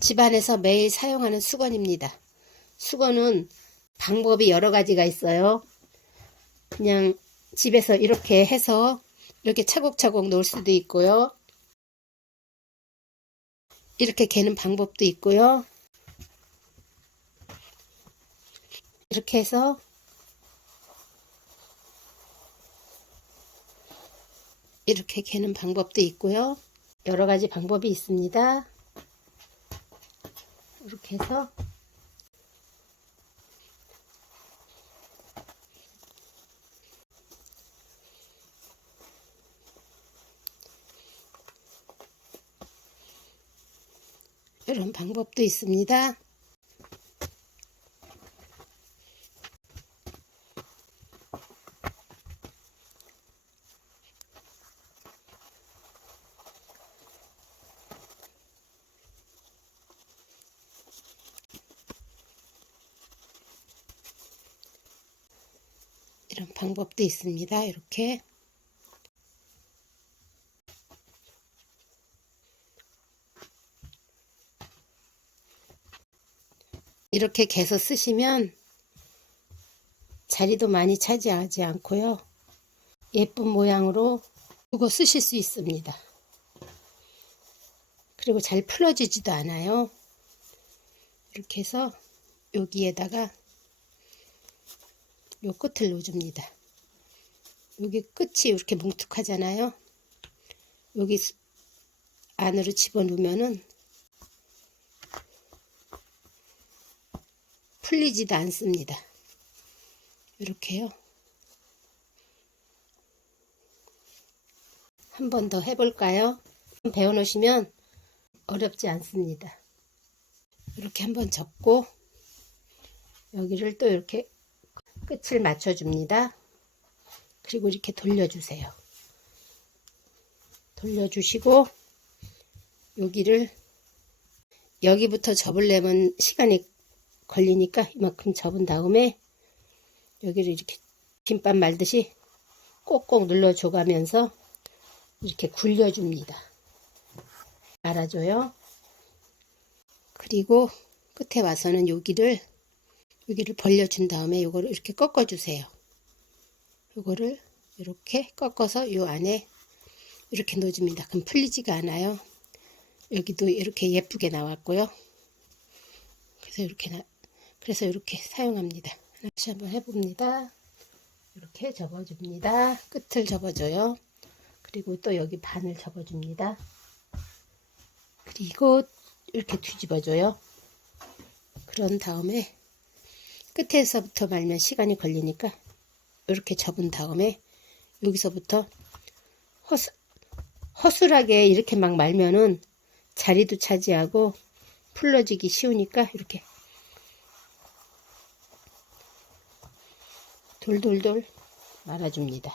집안에서 매일 사용하는 수건입니다. 수건은 방법이 여러 가지가 있어요. 그냥 집에서 이렇게 해서 이렇게 차곡차곡 놓을 수도 있고요. 이렇게 개는 방법도 있고요. 이렇게 해서 이렇게 개는 방법도 있고요. 여러 가지 방법이 있습니다. 해서 이런 방법도 있습니다. 이런 방법도 있습니다. 이렇게 이렇게 개서 쓰시면 자리도 많이 차지하지 않고요. 예쁜 모양으로 두고 쓰실 수 있습니다. 그리고 잘 풀어지지도 않아요. 이렇게 해서 여기에다가 요 끝을 놓줍니다. 여기 끝이 이렇게 뭉툭하잖아요. 여기 수- 안으로 집어넣으면은 풀리지도 않습니다. 이렇게요. 한 번 더 해볼까요? 배워놓으시면 어렵지 않습니다. 이렇게 한번 접고 여기를 또 이렇게 끝을 맞춰줍니다. 그리고 이렇게 돌려주세요. 돌려주시고 여기를 여기부터 접으려면 시간이 걸리니까 이만큼 접은 다음에 여기를 이렇게 김밥 말듯이 꼭꼭 눌러줘가면서 이렇게 굴려줍니다. 알아줘요. 그리고 끝에 와서는 여기를 여기를 벌려준 다음에 요거를 이렇게 꺾어주세요. 요거를 이렇게 꺾어서 요 안에 이렇게 넣어줍니다. 그럼 풀리지가 않아요. 여기도 이렇게 예쁘게 나왔고요. 그래서 이렇게 나, 그래서 이렇게 사용합니다. 다시 한번 해봅니다. 이렇게 접어줍니다. 끝을 접어줘요. 그리고 또 여기 반을 접어줍니다. 그리고 이렇게 뒤집어줘요. 그런 다음에 끝에서부터 말면 시간이 걸리니까 이렇게 접은 다음에 여기서부터 허수, 허술하게 이렇게 막 말면은 자리도 차지하고 풀러지기 쉬우니까 이렇게 돌돌돌 말아줍니다.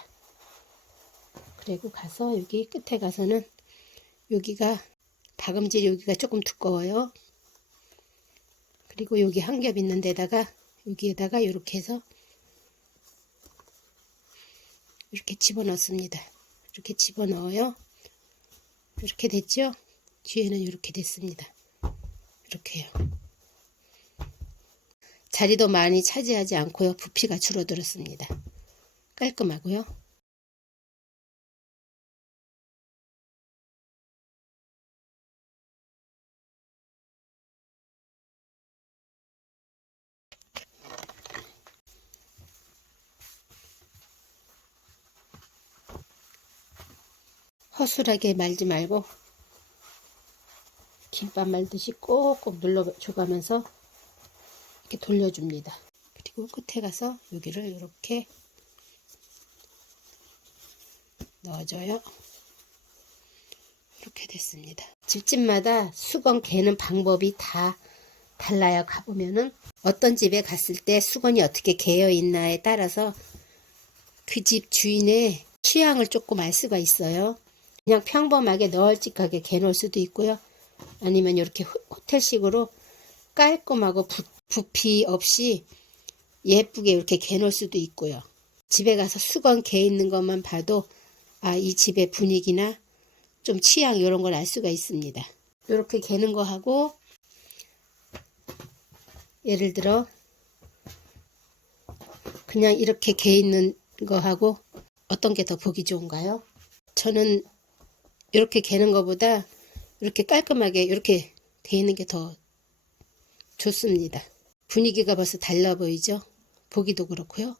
그리고 가서 여기 끝에 가서는 여기가 다금질 여기가 조금 두꺼워요. 그리고 여기 한 겹 있는 데다가 여기에다가 이렇게 해서 이렇게 집어넣습니다. 이렇게 집어넣어요. 이렇게 됐죠? 뒤에는 이렇게 됐습니다. 이렇게요. 자리도 많이 차지하지 않고요. 부피가 줄어들었습니다. 깔끔하고요. 허술하게 말지 말고 김밥 말듯이 꼭꼭 눌러줘가면서 이렇게 돌려줍니다. 그리고 끝에 가서 여기를 이렇게 넣어줘요. 이렇게 됐습니다. 집집마다 수건 개는 방법이 다 달라요. 가보면은 어떤 집에 갔을 때 수건이 어떻게 개어 있나에 따라서 그 집 주인의 취향을 조금 알 수가 있어요. 그냥 평범하게 널찍하게 개놓을 수도 있고요. 아니면 이렇게 호- 호텔식으로 깔끔하고 부, 부피 없이 예쁘게 이렇게 개놓을 수도 있고요. 집에 가서 수건 개 있는 것만 봐도 아, 이 집의 분위기나 좀 취향 이런 걸 알 수가 있습니다. 이렇게 개는 거 하고 예를 들어 그냥 이렇게 개 있는 거 하고 어떤 게 더 보기 좋은가요? 저는 이렇게 개는 것보다 이렇게 깔끔하게 이렇게 돼 있는 게 더 좋습니다. 분위기가 벌써 달라 보이죠? 보기도 그렇고요.